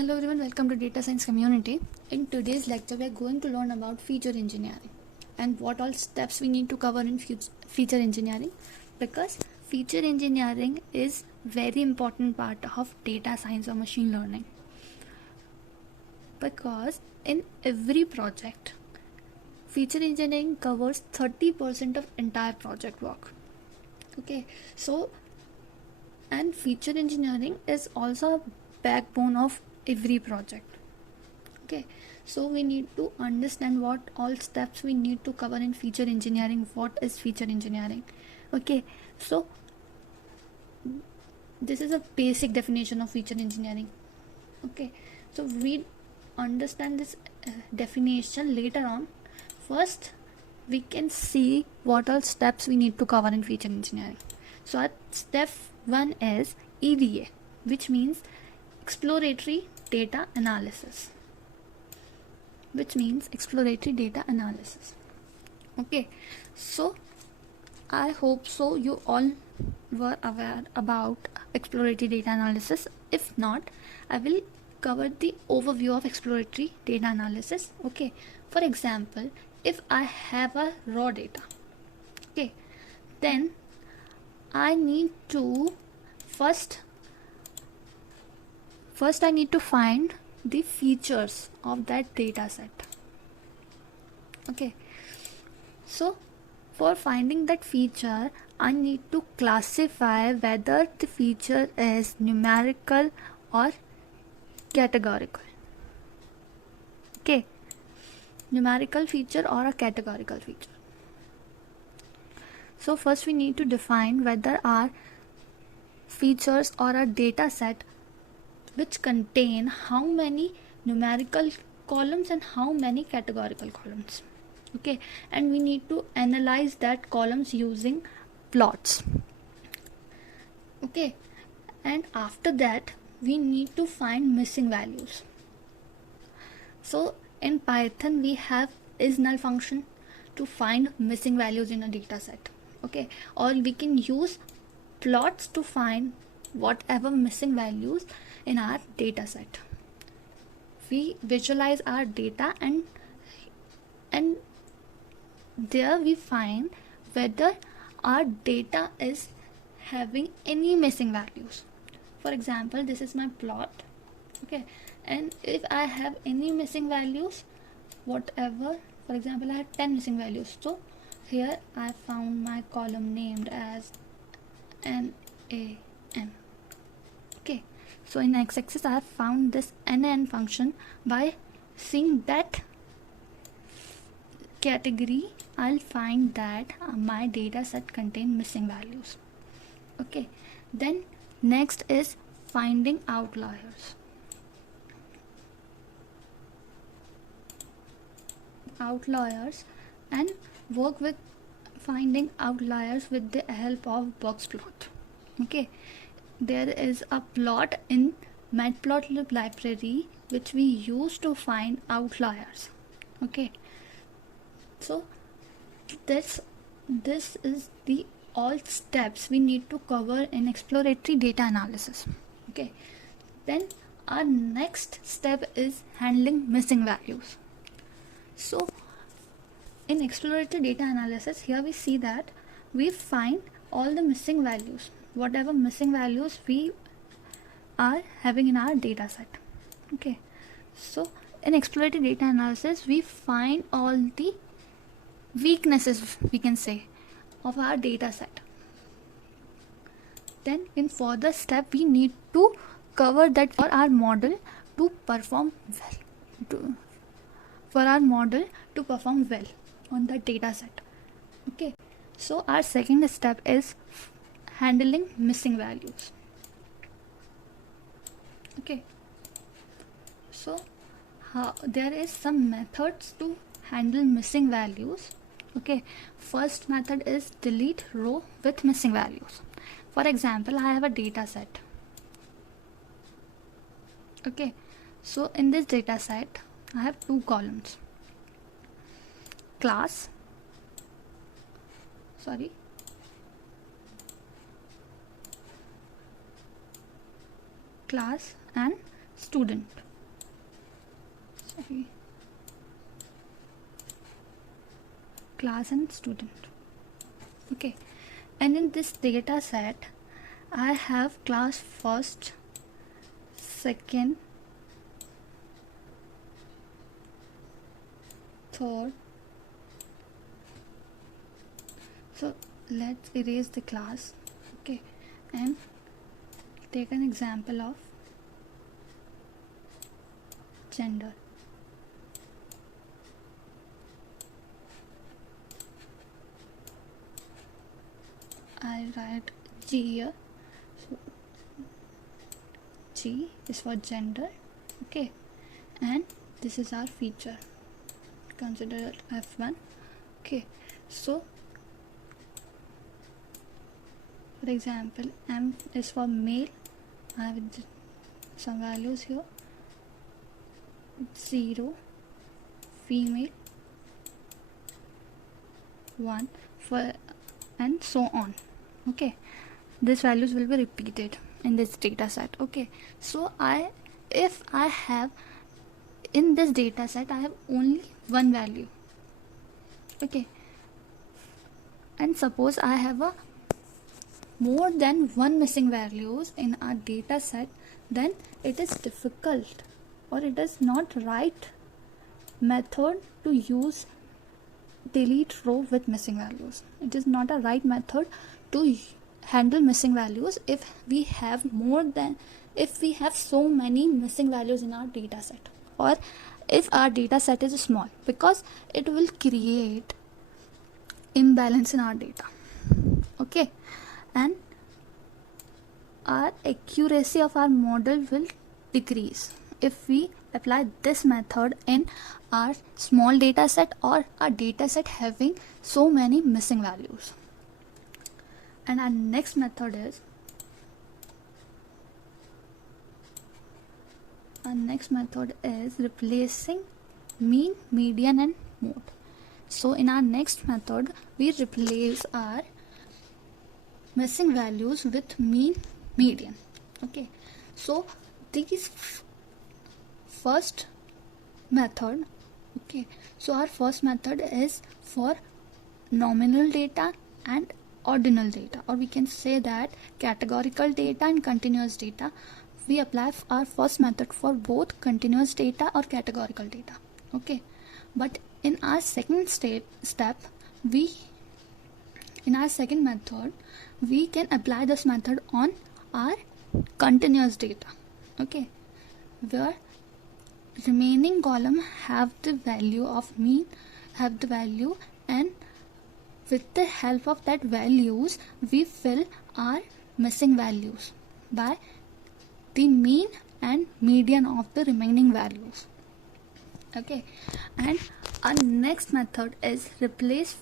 Hello everyone, welcome to Data Science Community. In today's lecture, we are going to learn about feature engineering and what all steps we need to cover in feature engineering, because feature engineering is very important part of data science or machine learning. Because in every project, feature engineering covers 30% of entire project work. Okay, so and feature engineering is also a backbone of every project. Okay, so we need to understand what all steps we need to cover in feature engineering. What is feature engineering? Okay, so this is a basic definition of feature engineering. Okay, so we understand this definition later on. First, we can see what all steps we need to cover in feature engineering. So at step 1 is EDA, which means exploratory data analysis. Okay, so I hope so you all were aware about exploratory data analysis. If not, I will cover the overview of exploratory data analysis. Okay, for example, if I have a raw data, okay, then I need to first I need to find the features of that data set. Okay, so for finding that feature, I need to classify whether the feature is numerical or categorical. Okay, numerical feature or a categorical feature. So first we need to define whether our features or a data set which contain how many numerical columns and how many categorical columns. Okay, and we need to analyze that columns using plots. Okay, and after that we need to find missing values. So in Python we have isNull function to find missing values in a data set. Okay, or we can use plots to find whatever missing values in our data set. We visualize our data and there we find whether our data is having any missing values. For example, this is my plot. Okay, and if I have any missing values, whatever, for example I have 10 missing values, so here I found my column named as NAN. Okay, so in x-axis I have found this NaN function. By seeing that category, I'll find that my data set contain missing values. Okay, then next is finding outliers. And work with finding outliers with the help of box plot. Okay, there is a plot in matplotlib library which we use to find outliers. Okay, so this is the all steps we need to cover in exploratory data analysis. Okay, then our next step is handling missing values. So in exploratory data analysis, here we see that we find all the missing values, whatever missing values we are having in our data set. Okay, so in exploratory data analysis we find all the weaknesses, we can say, of our data set. Then in further step we need to cover that for our model to perform well on the data set. Okay, so our second step is handling missing values. Okay, so there is some methods to handle missing values. Okay, first method is delete row with missing values. For example, I have a data set. Okay, so in this data set I have two columns, class and student. sorry, class and student. Okay, and in this data set I have class first, second, third. So let's erase the class. Okay, and take an example of gender. I write G here. So G is for gender. Okay, and this is our feature. Consider F1. Okay, so for example, M is for male. I have some values here. 0, female, 1, for, and so on. Okay, these values will be repeated in this data set. Okay, so if I have in this data set I have only one value. Okay, and suppose I have a more than one missing values in our data set, then it is difficult or it is not right method to use delete row with missing values. It is not a right method to handle missing values if we have so many missing values in our data set, or if our data set is small, because it will create imbalance in our data. Okay, and our accuracy of our model will decrease if we apply this method in our small data set or a data set having so many missing values. And our next method is replacing mean, median and mode. So in our next method we replace our missing values with mean, median. Okay, so these first method. Okay, so our first method is for nominal data and ordinal data, or we can say that categorical data and continuous data. We apply our first method for both continuous data or categorical data. Okay, but in our second method we can apply this method on our continuous data. Okay, where remaining column have the value of mean, and with the help of that values we fill our missing values by the mean and median of the remaining values. Okay, and our next method is replace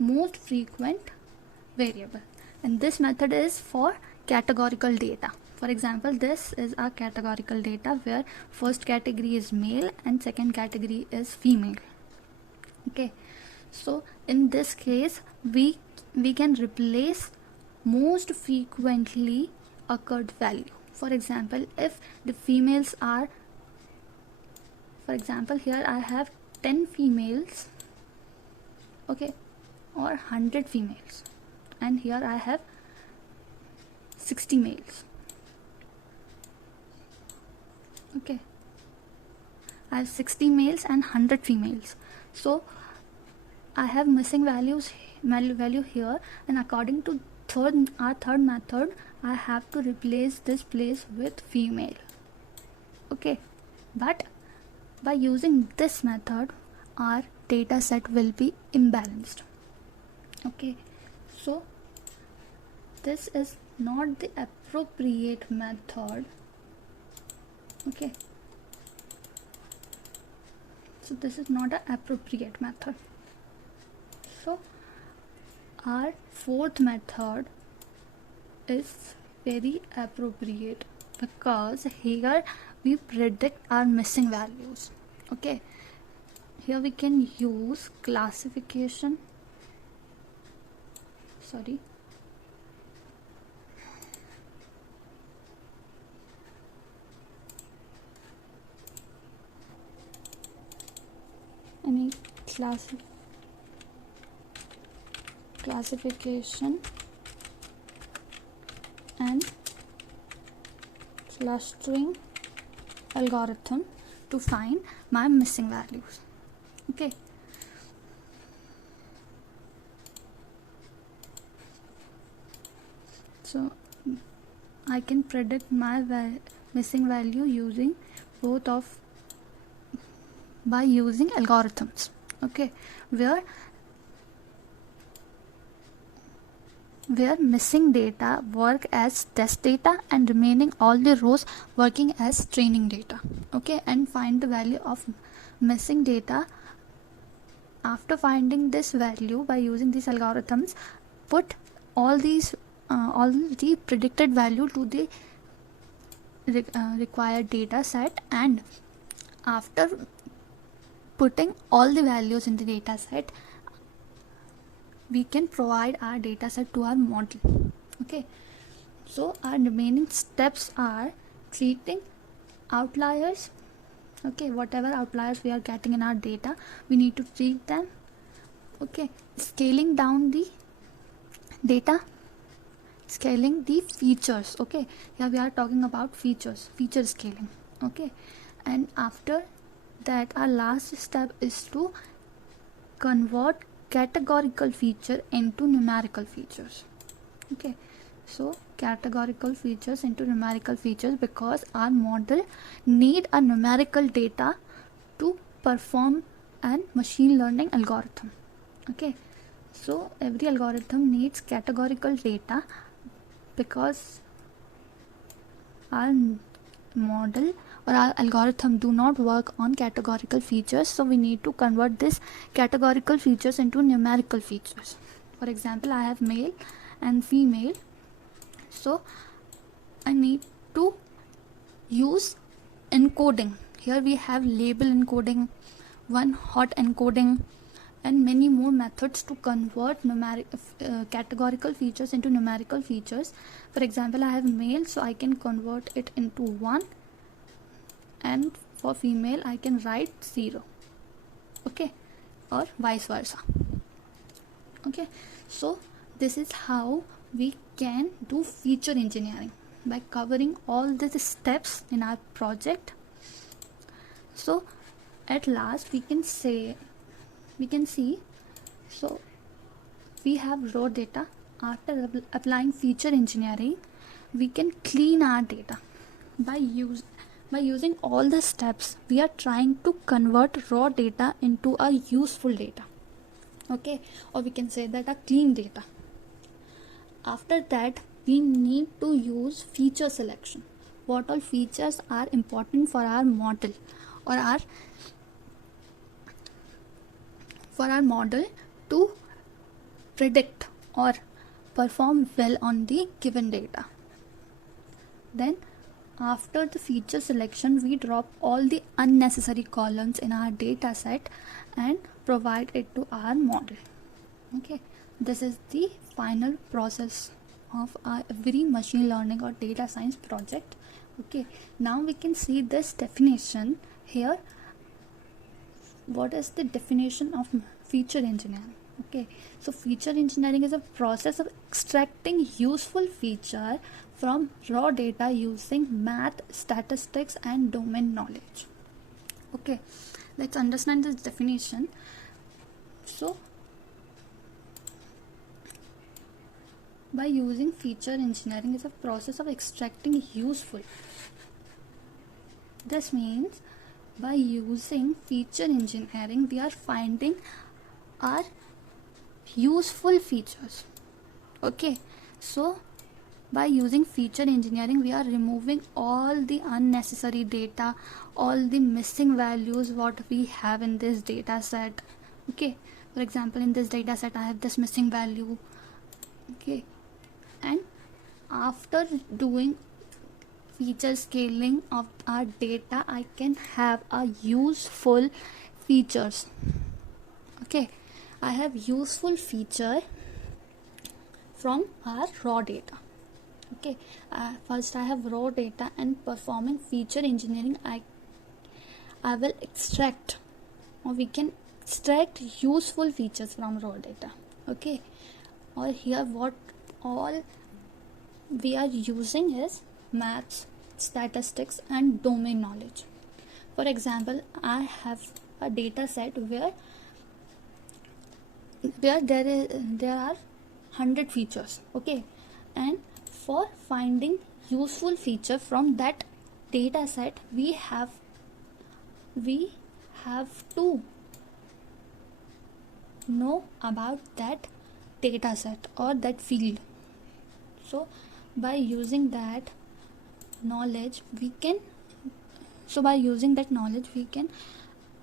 most frequent variable, and this method is for categorical data. For example, this is our categorical data where first category is male and second category is female. Okay, so in this case we can replace most frequently occurred value. For example, if the females are, for example, here I have 10 females, okay, or 100 females, and here I have 60 males. Okay, I have 60 males and 100 females, so I have missing value here, and according to our third method I have to replace this place with female. Okay, but by using this method our data set will be imbalanced. Okay, so this is not the appropriate method. Okay, so this is not an appropriate method. So our fourth method is very appropriate because here we predict our missing values. Okay, here we can use classification, classification and clustering algorithm to find my missing values. Okay, so I can predict my missing value using by using algorithms. Okay, where missing data work as test data and remaining all the rows working as training data. Okay, and find the value of missing data. After finding this value by using these algorithms, put all the predicted value to the required data set, and after putting all the values in the data set, we can provide our data set to our model. Okay, so our remaining steps are treating outliers. Okay, whatever outliers we are getting in our data, we need to treat them. Okay, scaling down the data, scaling the features. Okay, here we are talking about feature scaling. Okay, and after that our last step is to convert categorical feature into numerical features. Okay, so categorical features into numerical features, because our model need a numerical data to perform an machine learning algorithm. Okay, so every algorithm needs categorical data, because our model or our algorithm do not work on categorical features, so we need to convert this categorical features into numerical features. For example, I have male and female, so I need to use encoding. Here we have label encoding, one hot encoding, and many more methods to convert categorical features into numerical features. For example, I have male, so I can convert it into 1, and for female I can write 0. Okay, or vice versa. Okay, so this is how we can do feature engineering, by covering all these steps in our project. So at last we can see, so we have raw data. After applying feature engineering, we can clean our data by using all the steps. We are trying to convert raw data into a useful data. Okay, or we can say that a clean data. After that, we need to use feature selection. What all features are important for our model, or for our model to predict or perform well on the given data. Then after the feature selection, we drop all the unnecessary columns in our data set and provide it to our model. Okay, this is the final process of every machine learning or data science project. Okay, now we can see this definition here. What is the definition of feature engineering? Okay, so feature engineering is a process of extracting useful feature from raw data using math, statistics, and domain knowledge. Okay, let's understand this definition. So by using feature engineering is a process of extracting useful. This means by using feature engineering, we are finding our useful features. Okay, so by using feature engineering, we are removing all the unnecessary data, all the missing values what we have in this data set. Okay, for example, in this data set I have this missing value. Okay, and after doing feature scaling of our data, I can have a useful features. Okay, I have useful feature from our raw data. Okay, first I have raw data, and performing feature engineering, I will extract, or we can extract useful features from raw data. Okay, or here what all we are using is maths, statistics, and domain knowledge. For example, I have a data set where there are 100 features. Okay, and for finding useful feature from that data set, we have to know about that data set or that field. So by using that knowledge we can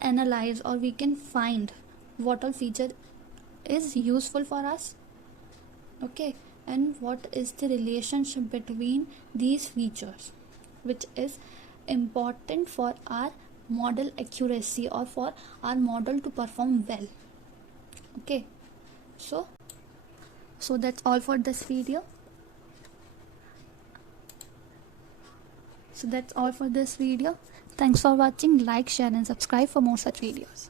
analyze, or we can find what all feature is useful for us. Okay, and what is the relationship between these features, which is important for our model accuracy or for our model to perform well. Okay, so that's all for this video. Thanks for watching. Like, share, and subscribe for more such videos.